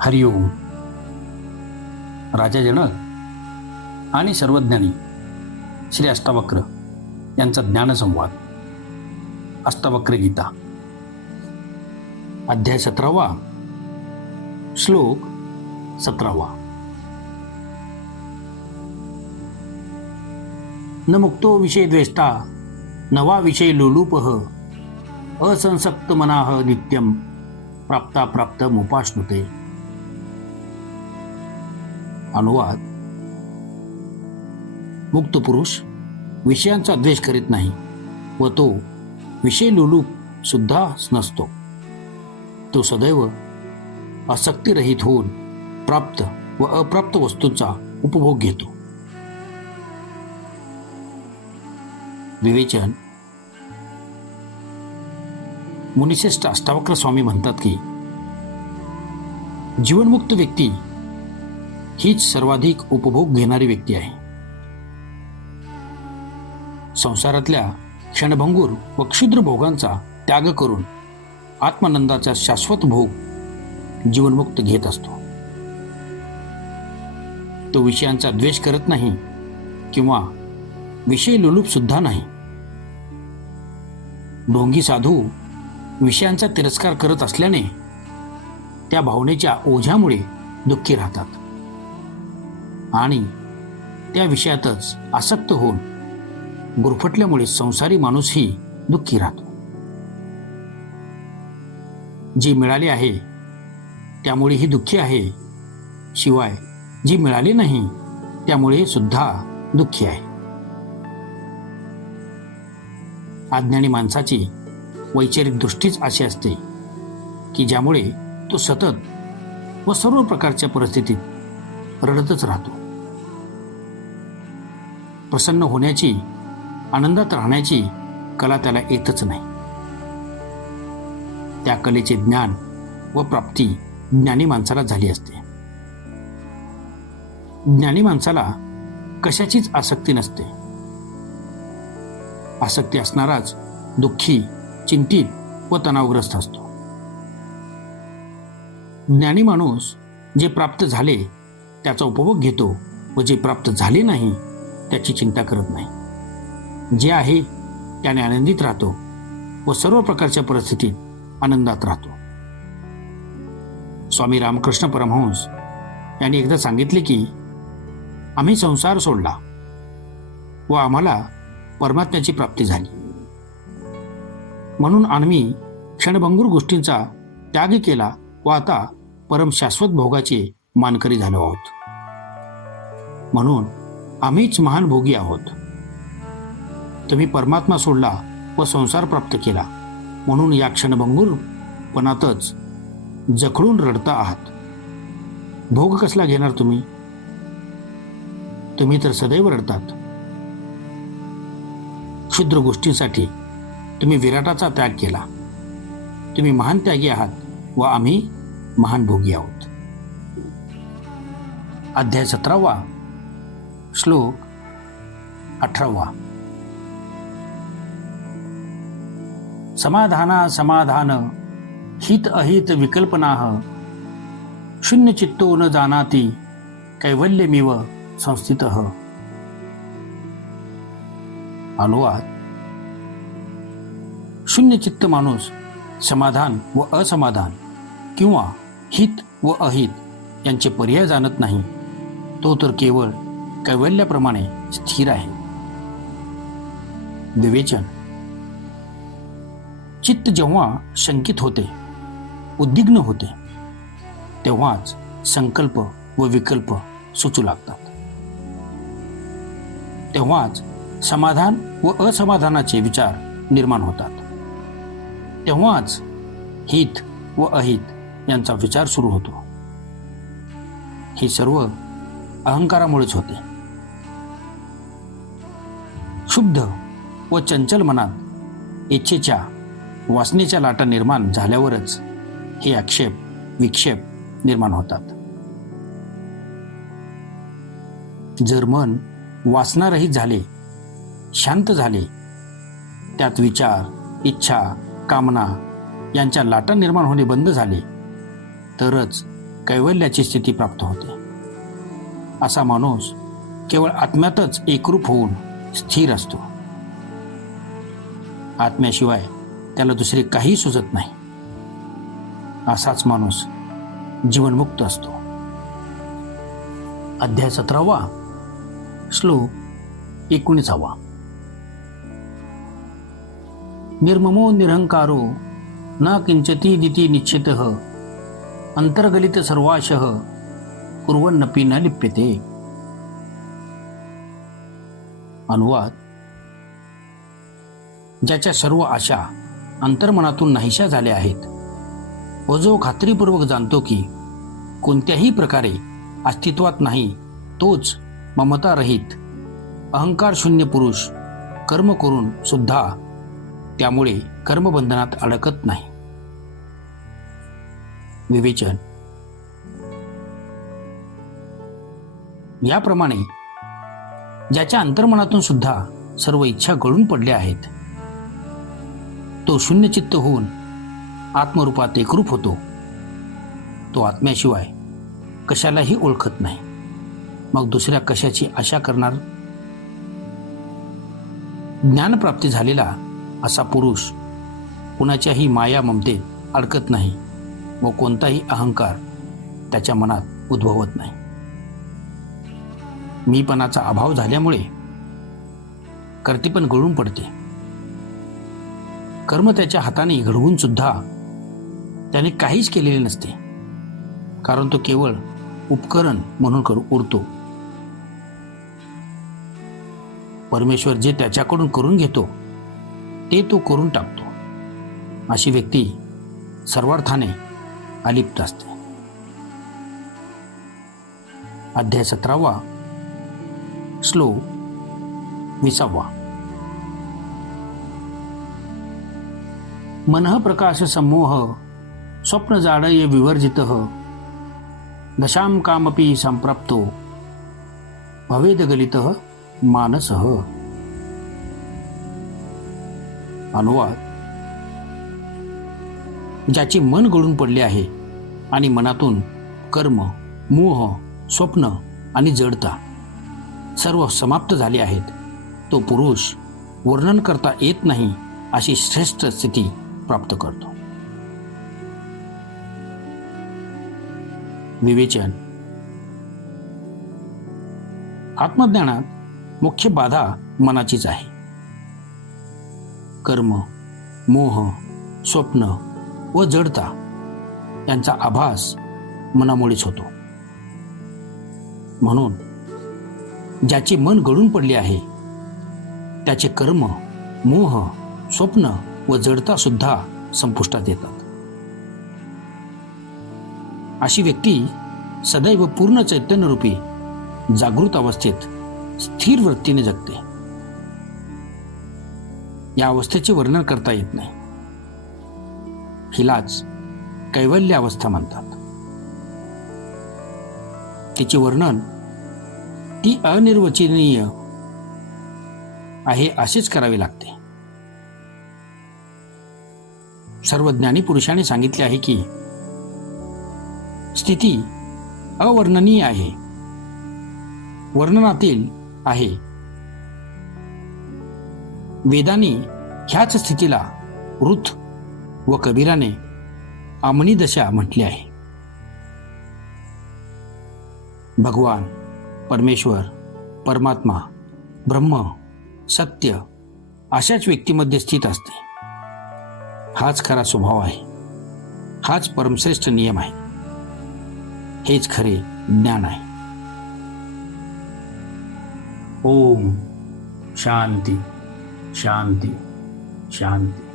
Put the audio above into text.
हरिओम राजा जनक आणि सर्वज्ञानी श्री अष्टावक्र यांचा ज्ञानसंवाद. अष्टावक्र गीता. अध्याय सतरावा. श्लोक सतरावा. न मुक्तो विषय द्वेष्टा नवा विषय लोलुपः. असंसक्त मनाह नित्यम प्राप्ता प्राप्त मुपाश्नुते अनुवाद। मुक्त पुरुष विषयांचा द्वेष करीत नाही व तो विषय लुलूप सुद्धा नसतो। तो सदैव आसक्तीरहित होऊन प्राप्त व अप्राप्त वस्तूंचा उपभोग घेतो। विवेचन मुनिश्रेष्ठ अष्टावक्र स्वामी म्हणतात की जीवनमुक्त व्यक्ती हीच सर्वाधिक उपभोग घेणारी व्यक्ती आहे. संसारातल्या क्षणभंगूर व क्षुद्र भोगांचा त्याग करून आत्मानंदाचा शाश्वत भोग जीवनमुक्त घेत असतो. तो विषयांचा द्वेष करत नाही किंवा विषय लोलूप सुद्धा नाही. ढोंगी साधू विषयांचा तिरस्कार करत असल्याने त्या भावनेच्या ओझ्यामुळे दुःखी राहतात. आणि त्या विषयातच आसक्त होऊन गुरफटल्यामुळे संसारी माणूसही दुःखी राहतो. जी मिळाली आहे त्यामुळे ही दुःखी आहे. शिवाय जी मिळाली नाही त्यामुळे सुद्धा दुःखी आहे. अज्ञानी माणसाची वैचारिक दृष्टीच अशी असते की ज्यामुळे तो सतत व सर्व प्रकारच्या परिस्थितीत रडतच राहतो. प्रसन्न होण्याची आनंदात राहण्याची कला त्याला येतच नाही. त्या कलेचे ज्ञान व प्राप्ती ज्ञानी माणसाला झाली असते. ज्ञानी माणसाला कशाचीच आसक्ती नसते. आसक्ती असणाराच दुःखी चिंतित व तणावग्रस्त असतो. ज्ञानी माणूस जे प्राप्त झाले त्याचा उपभोग घेतो व जे प्राप्त झाले नाही त्याची चिंता करत नाही. जे आहे त्याने आनंदित राहतो व सर्व प्रकारच्या परिस्थितीत आनंदात राहतो. स्वामी रामकृष्ण परमहंस यांनी एकदा सांगितले की आम्ही संसार सोडला व आम्हाला परमात्म्याची प्राप्ती झाली. म्हणून आम्ही क्षणभंगूर गोष्टींचा त्याग केला व आता परम शाश्वत भोगाचे मानकरी झालो आहोत. म्हणून आम्हीच महान भोगी आहोत. तुम्ही परमात्मा सोडला व संसार प्राप्त केला. म्हणून या क्षणभंगूरपणातच जखडून रडता आहात. भोग कसला घेणार तुम्ही? तुम्ही तर सदैव रडतात. क्षुद्र गोष्टींसाठी तुम्ही विराटाचा त्याग केला. तुम्ही महान त्यागी आहात व आम्ही महान भोगी आहोत. अध्याय सतरावा श्लोक अठरावा. समाधाना समाधान हित अहित विकल्पनाह शून्य चित्तो न जानाती कैवल्यमिव संस्थित. अनुवाद शून्यचित्त माणूस समाधान व असमाधान किंवा हित व अहित यांचे पर्याय जाणत नाही तो तर केवळ कैवल्याप्रमाणे स्थिर आहे. विवेचन. चित्त जेव्हा शंकित होते उद्विग्न होते तेव्हाच संकल्प व विकल्प सुचू लागतात. तेव्हाच समाधान व असमाधानाचे विचार निर्माण होतात. तेव्हाच हित व अहित यांचा विचार सुरू होतो. हे सर्व अहंकारामुळेच होते. शुद्ध व चंचल मनात इच्छेच्या वासनेच्या लाटा निर्माण झाल्यावरच हे आक्षेप विक्षेप निर्माण होतात. जर मन वासनारहित झाले शांत झाले त्यात विचार इच्छा कामना यांच्या लाटा निर्माण होणे बंद झाले. तरच कैवल्याची स्थिती प्राप्त होते. असा माणूस केवळ आत्म्यातच एकरूप होऊन स्थिर असतो. आत्म्याशिवाय त्याला दुसरे काही सुचत नाही. असाच माणूस जीवनमुक्त असतो. अध्याय सतरावा श्लोक एकोणीसावा. निर्ममो निरहंकारो न किंचती दिती निश्चित। अंतर्गलित सर्वाश कुर्वन्नपी न लिप्यते। अनुवाद। ज्याच्या सर्व आशा अंतर्मनातून नाहीशा झाल्या आहेत व जो खात्रीपूर्वक जाणतो की कोणत्याही प्रकारे अस्तित्वात नाही तोच ममता रहित अहंकार शून्य पुरुष कर्म करून सुद्धा त्यामुळे कर्मबंधनात अडकत नाही. विवेचन. याप्रमाणे ज्याच्या अंतर्मनातून सुद्धा सर्व इच्छा गळून पडल्या आहेत तो शून्यचित्त होऊन आत्मरूपात एकरूप होतो. तो आत्म्याशिवाय कशालाही ओळखत नाही. मग दुसऱ्या कशाची आशा करणार? ज्ञानप्राप्ती झालेला असा पुरुष कुणाच्याही माया ममतेत अडकत नाही व कोणताही अहंकार त्याच्या मनात उद्भवत नाही. मीपणाचा अभाव झाल्यामुळे कर्तीपण गळून पडते. कर्म त्याच्या हाताने घडवून सुद्धा त्याने काहीच केलेले नसते कारण तो केवळ उपकरण म्हणून करू उरतो. परमेश्वर जे त्याच्याकडून करून घेतो ते तो करून टाकतो. अशी व्यक्ती सर्वार्थाने अलिप्त असते. अध्याय सतरावा श्लोक विसावा. मनः प्रकाश समोह स्वप्न जाडय विवर्जित दशाम कामपी संप्राप्तो भवेदगलित मानसः। अनुवाद ज्याचे मन गळून पडले आहे आणि मनातून कर्म मोह स्वप्न आणि जडता सर्व समाप्त झाले आहेत तो पुरुष वर्णन करता येत नाही अशी श्रेष्ठ स्थिती प्राप्त करतो. विवेचन. आत्मज्ञानात मुख्य बाधा मनाचीच आहे. कर्म मोह स्वप्न व जडता यांचा आभास मनामुळेच होतो. म्हणून ज्याचे मन गळून पडले आहे त्याचे कर्म मोह स्वप्न व जडता सुद्धा संपुष्टात येतात. अशी व्यक्ती सदैव पूर्ण चैतन्यरूपी जागृत अवस्थेत स्थिर वृत्तीने जगते. या अवस्थेचे वर्णन करता येत नाही. हिलाच कैवल्य अवस्था म्हणतात. तिचे वर्णन ती अनिर्वचनीय आहे असेच करावे लागते. सर्व ज्ञानी पुरुषाने सांगितले आहे की स्थिती अवर्णनीय आहे. वर्णनातील आहे. वेदानी ह्याच स्थितीला ऋत व कबीराने आमनी दशा म्हटली आहे. भगवान परमेश्वर परमात्मा ब्रह्म सत्य अशाच व्यक्तीमध्ये स्थित असते. हाच खरा स्वभाव आहे. हाच परमश्रेष्ठ नियम आहे. हेच खरे ज्ञान आहे. ओम शांती. शांती शांती.